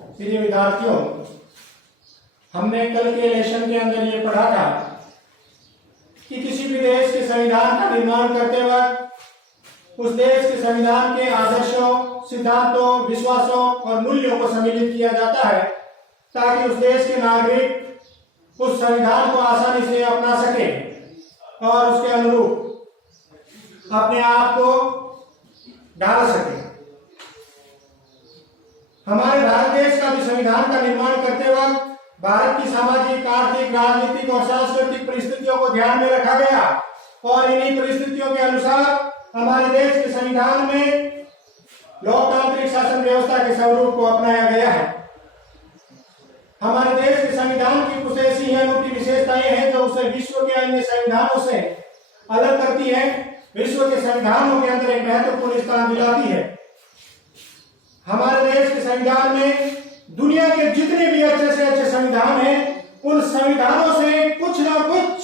प्रिय विद्यार्थियों, हमने कल के लेसन के अंदर ये पढ़ा था कि किसी भी देश के संविधान का निर्माण करते वक्त उस देश के संविधान के आदर्शों, सिद्धांतों, विश्वासों और मूल्यों को सम्मिलित किया जाता है ताकि उस देश के नागरिक उस संविधान को आसानी से अपना सके और उसके अनुरूप अपने आप को ढाल सके। हमारे भारत देश का भी संविधान का निर्माण करते वक्त भारत की सामाजिक, आर्थिक, राजनीतिक और सांस्कृतिक परिस्थितियों को ध्यान में रखा गया और इन्हीं परिस्थितियों के अनुसार हमारे देश के संविधान में लोकतांत्रिक शासन व्यवस्था के स्वरूप को अपनाया गया है। हमारे देश के संविधान की कुछ ऐसी अनूठी विशेषताएं हैं जो उसे विश्व के अन्य संविधानों से अलग करती है, विश्व के संविधानों के अंदर एक महत्वपूर्ण स्थान दिलाती है। हमारे देश के संविधान में दुनिया के जितने भी अच्छे से अच्छे संविधान हैं, उन संविधानों से कुछ ना कुछ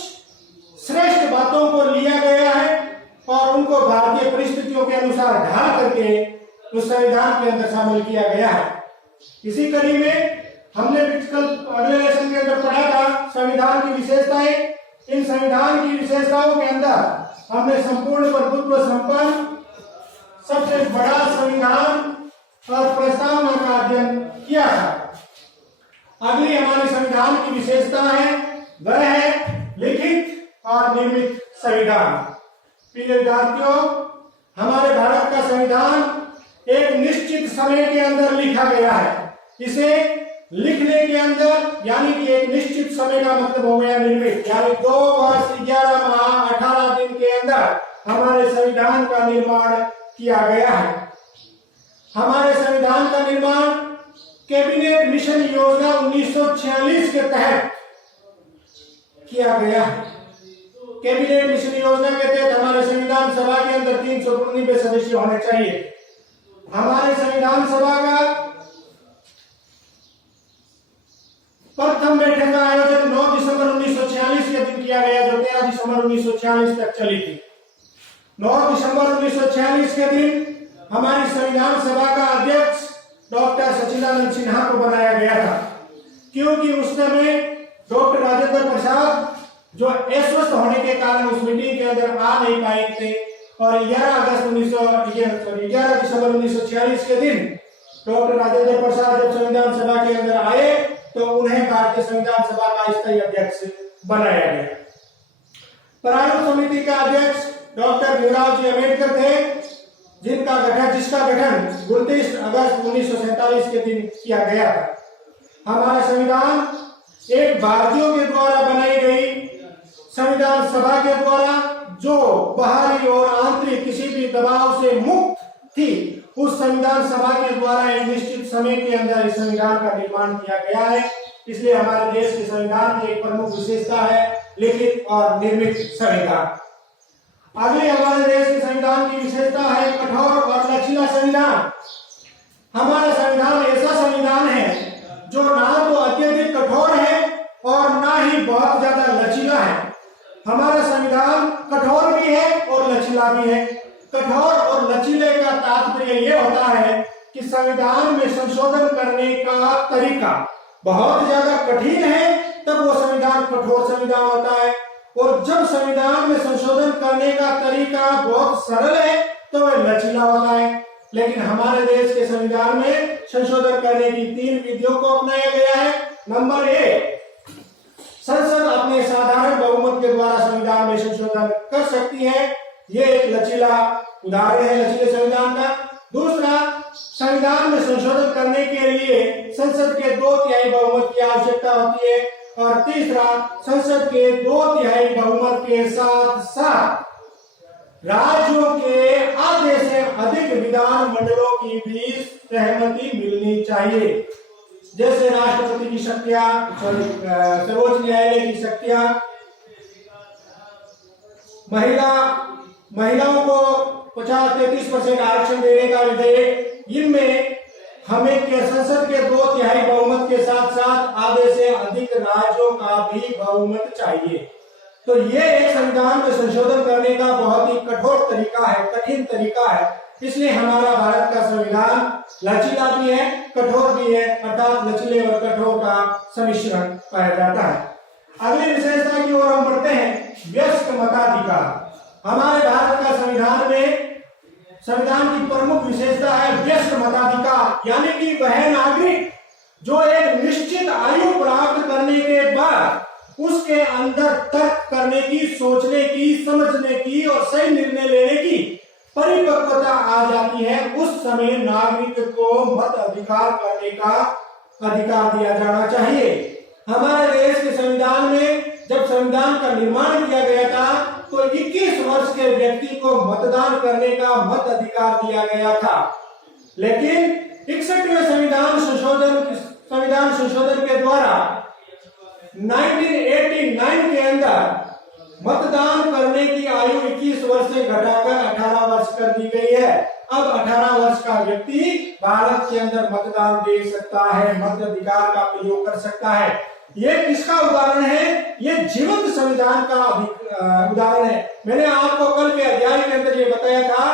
श्रेष्ठ बातों को लिया गया है और उनको भारतीय परिस्थितियों के अनुसार ढाल करके उस संविधान के अंदर शामिल किया गया है। इसी कड़ी में हमने कल अगले लेसन के अंदर पढ़ा था संविधान की विशेषताएं। इन संविधान की विशेषताओं के अंदर हमने संपूर्ण प्रभुत्व संपन्न सबसे बड़ा संविधान और प्रस्तावना का अध्ययन किया था। अगली हमारे संविधान की विशेषता है वह है लिखित और निर्मित संविधान। प्रिय विद्यार्थियों, हमारे भारत का संविधान एक निश्चित समय के अंदर लिखा गया है। इसे लिखने के अंदर यानी कि एक निश्चित समय का मतलब हो गया निर्मित, यानी 2 वर्ष 11 माह 18 दिन के अंदर हमारे संविधान का निर्माण किया गया है। हमारे संविधान का निर्माण कैबिनेट मिशन योजना 1946 के तहत किया गया है। कैबिनेट मिशन योजना के तहत हमारे संविधान सभा के अंदर 399 सदस्य होने चाहिए। हमारे संविधान सभा का प्रथम बैठक का आयोजन 9 दिसंबर 1946 के दिन किया गया, जो 13 दिसंबर 1946 तक चली थी। 9 दिसंबर 1946 के दिन हमारी संविधान सभा का अध्यक्ष डॉक्टर सच्चिदानंद सिन्हा को बनाया गया था, क्योंकि उस समय डॉक्टर राजेंद्र प्रसाद जो अस्वस्थ होने के कारण उस मीटिंग के अंदर आ नहीं पाए थे और 11 दिसंबर 1946 के दिन डॉक्टर राजेंद्र प्रसाद जब संविधान सभा के अंदर आए तो उन्हें भारतीय संविधान सभा का स्थायी अध्यक्ष बनाया गया। प्रारूप समिति का अध्यक्ष डॉक्टर भीमराव जी अम्बेडकर थे, जिसका गठन 29 अगस्त 1947 के दिन किया गया था। हमारा संविधान एक भारतीयों के द्वारा बनाई गई संविधान सभा के द्वारा जो बाहरी और आंतरिक किसी भी दबाव से मुक्त थी, उस संविधान सभा के द्वारा एक निश्चित समय के अंदर इस संविधान का निर्माण किया गया है। इसलिए हमारे देश के संविधान की एक प्रमुख विशेषता है लिखित और निर्मित संविधान। आगे हमारे देश के संविधान की विशेषता है कठोर और लचीला संविधान। हमारा संविधान ऐसा संविधान है जो ना तो अत्यधिक कठोर है और ना ही बहुत ज्यादा लचीला है। हमारा संविधान कठोर भी है और लचीला भी है। कठोर और लचीले का तात्पर्य यह होता है कि संविधान में संशोधन करने का तरीका बहुत ज्यादा कठिन है तब वो संविधान कठोर संविधान होता है, और जब संविधान में संशोधन करने का तरीका बहुत सरल है तो वह लचीला होता है। लेकिन हमारे देश के संविधान में संशोधन करने की 3 विधियों को अपनाया गया है। नंबर 1, संसद अपने साधारण बहुमत के द्वारा संविधान में संशोधन कर सकती है। ये एक लचीला उदाहरण है लचीले संविधान का। दूसरा, संविधान में संशोधन करने के लिए संसद के 2/3 बहुमत की आवश्यकता होती है। और तीसरा, संसद के 2/3 बहुमत के साथ साथ राज्यों के आधे से अधिक विधान मंडलों की भी सहमति मिलनी चाहिए। जैसे राष्ट्रपति की शक्तियां, सर्वोच्च न्यायालय की शक्तियां, महिलाओं को 50-33% आरक्षण देने का विधेयक, इनमें हमें के संसद के 2/3 बहुमत के साथ साथ आधे से अधिक राज्यों का भी बहुमत चाहिए। तो ये एक संविधान में संशोधन करने का बहुत ही कठोर तरीका है, कठिन तरीका है। इसलिए हमारा भारत का संविधान लचीला भी है, कठोर भी है, अर्थात लचीले और कठोर का सम्मिश्रण पाया जाता है। अगली विशेषता की ओर हम बढ़ते हैं, व्यस्क मताधिकार। हमारे भारत का संविधान में संविधान की प्रमुख विशेषता है व्यस्क मताधिकार, यानी कि वह नागरिक जो एक निश्चित आयु प्राप्त करने के बाद उसके अंदर तर्क करने की, सोचने की, समझने की और सही निर्णय लेने की परिपक्वता आ जाती है, उस समय नागरिक को मत अधिकार करने का अधिकार दिया जाना चाहिए। हमारे देश के संविधान में जब संविधान का निर्माण किया गया था तो 21 वर्ष के व्यक्ति को मतदान करने का मत अधिकार दिया गया था, लेकिन 61वें संविधान संशोधन के द्वारा 1989 के अंदर मतदान करने की आयु 21 वर्ष से घटाकर 18 वर्ष कर दी गई है। अब 18 वर्ष का व्यक्ति भारत के अंदर मतदान दे सकता है, मताधिकार का प्रयोग कर सकता है। ये किसका उदाहरण है? ये जीवंत संविधान का उदाहरण है। मैंने आपको कल के अध्याय के अंदर ये बताया था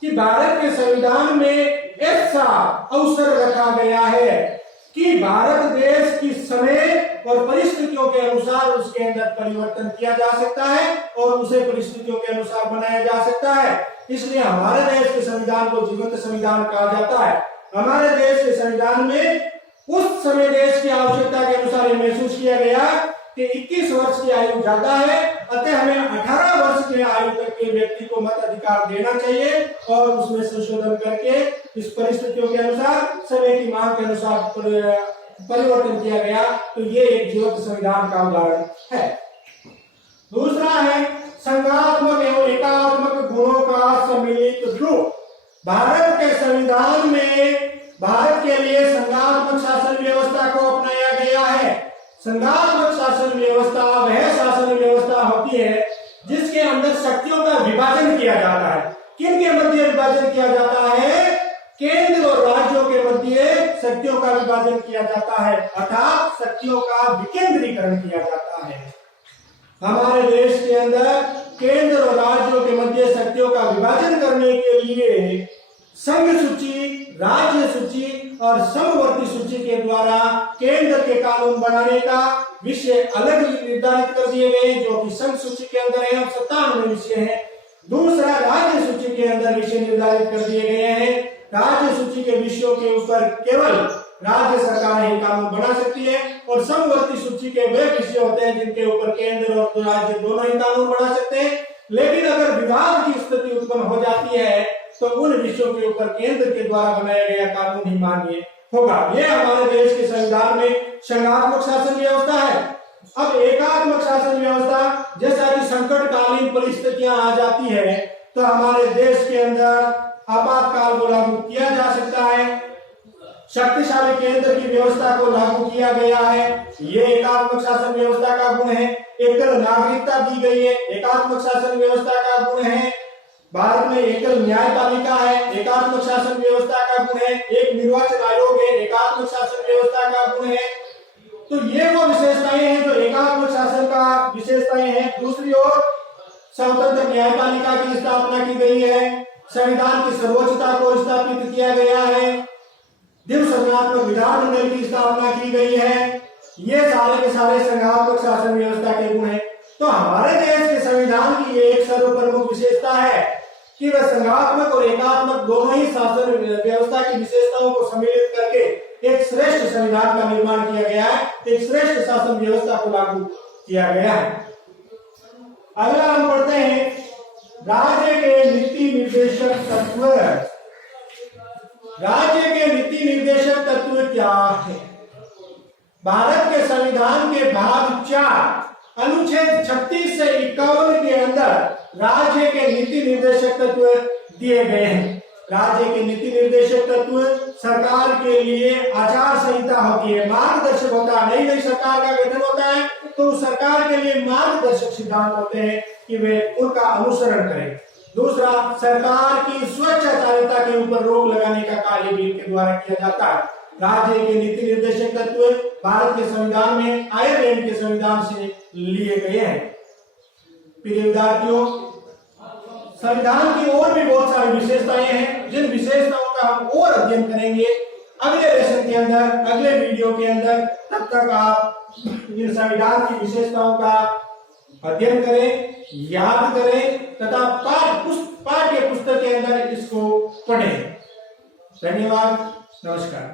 कि भारत के संविधान में ऐसा अवसर रखा गया है कि भारत देश की समय और परिस्थितियों के अनुसार उसके अंदर परिवर्तन किया जा सकता है और उसे परिस्थितियों के अनुसार बनाया जा सकता है। इसलिए हमारे देश के संविधान को जीवंत संविधान कहा जाता है। हमारे देश के संविधान में उस समय देश की आवश्यकता के अनुसार ये महसूस किया गया कि 21 वर्ष की आयु ज्यादा है, अतः हमें 18 वर्ष के आयु तक के व्यक्ति को मत अधिकार देना चाहिए और उसमें संशोधन करके इस परिस्थितियों के अनुसार, समय की मांग के अनुसार परिवर्तन किया गया। तो ये एक जीवंत संविधान का उदाहरण है। दूसरा है संघात्मक एवं एकात्मक गुणों का सम्मिलित रूप। भारत के संविधान में भारत के लिए संघात्मक शासन व्यवस्था को अपनाया गया है। संघात्मक शासन व्यवस्था वह शासन व्यवस्था होती है जिसके अंदर शक्तियों का विभाजन किया जाता है। किन के मध्य विभाजन किया जाता है? केंद्र और राज्यों के मध्य शक्तियों का विभाजन किया जाता है, अर्थात शक्तियों का विकेंद्रीकरण किया जाता है। हमारे देश के अंदर केंद्र और राज्यों के मध्य शक्तियों का विभाजन करने के लिए संघ सूची, राज्य सूची और समवर्ती सूची के द्वारा केंद्र के कानून बनाने का विषय अलग निर्धारित कर दिए गए, जो कि संघ सूची के अंदर है, 57 विषय है। दूसरा, राज्य सूची के अंदर विषय निर्धारित कर दिए गए हैं। राज्य सूची के विषयों के ऊपर केवल राज्य सरकार ही कानून बना सकती है और समवर्ती सूची के वे विषय होते हैं जिनके ऊपर केंद्र और राज्य दोनों ही कानून बना सकते हैं। लेकिन अगर विवाद की स्थिति उत्पन्न हो जाती है तो उन विषयों के ऊपर केंद्र के द्वारा बनाया गया कानून ही मान्य होगा। यह हमारे देश के संविधान में संघात्मक शासन व्यवस्था है। अब एकात्मक शासन व्यवस्था, जैसा कि संकटकालीन परिस्थितियां आ जाती है तो हमारे देश के अंदर आपातकाल को लागू किया जा सकता है। शक्तिशाली केंद्र की व्यवस्था को लागू किया गया है। ये एकात्मक शासन व्यवस्था का गुण है। एकल नागरिकता दी गई है, एकात्मक शासन व्यवस्था का गुण है। भारत में एकल न्यायपालिका है, एकात्मक शासन व्यवस्था का गुण है। एक निर्वाचन आयोग है, एकात्मक शासन व्यवस्था का गुण है। तो ये वो विशेषताएं हैं जो एकात्मक शासन का विशेषताएं हैं। दूसरी ओर स्वतंत्र न्यायपालिका की स्थापना की गई है, संविधान की सर्वोच्चता को स्थापित किया गया है, द्विसदनात्मक विधानमंडल की स्थापना की गई है। ये सारे के सारे संघात्मक शासन व्यवस्था के गुण हैं। तो हमारे देश के संविधान की ये एक सर्वप्रमुख विशेषता है कि वह संघात्मक और एकात्मक दोनों ही शासन व्यवस्था की विशेषताओं को सम्मिलित करके एक श्रेष्ठ संविधान का निर्माण किया गया है, एक श्रेष्ठ शासन व्यवस्था को लागू किया गया है। अगला हम पढ़ते हैं राज्य के नीति निर्देशक तत्व। राज्य के नीति निर्देशक तत्व क्या है? भारत के संविधान के भाग 4 अनुच्छेद 36 से 51 के अंदर राज्य के नीति निर्देशक तत्व दिए गए हैं। राज्य के नीति निर्देशक तत्व सरकार के लिए आचार संहिता होती है, मार्गदर्शक होता है। नई नई सरकार का गठन होता है तो सरकार के लिए मार्गदर्शक सिद्धांत होते हैं कि वे उनका अनुसरण करें। दूसरा, सरकार की स्वच्छाचारिता के ऊपर रोक लगाने का कार्य भी इनके द्वारा किया जाता है। राज्य के नीति निर्देशक तत्व भारत के संविधान में आयरलैंड के संविधान से लिए गए हैं। प्रिय विद्यार्थियों, संविधान की और भी बहुत सारी विशेषताएं हैं, जिन विशेषताओं का हम और अध्ययन करेंगे अगले लेसन के अंदर, अगले वीडियो के अंदर। तब तक आप इन संविधान की विशेषताओं का अध्ययन करें, याद करें तथा पाठ्य पुस्तक के अंदर इसको पढ़ें। धन्यवाद, नमस्कार।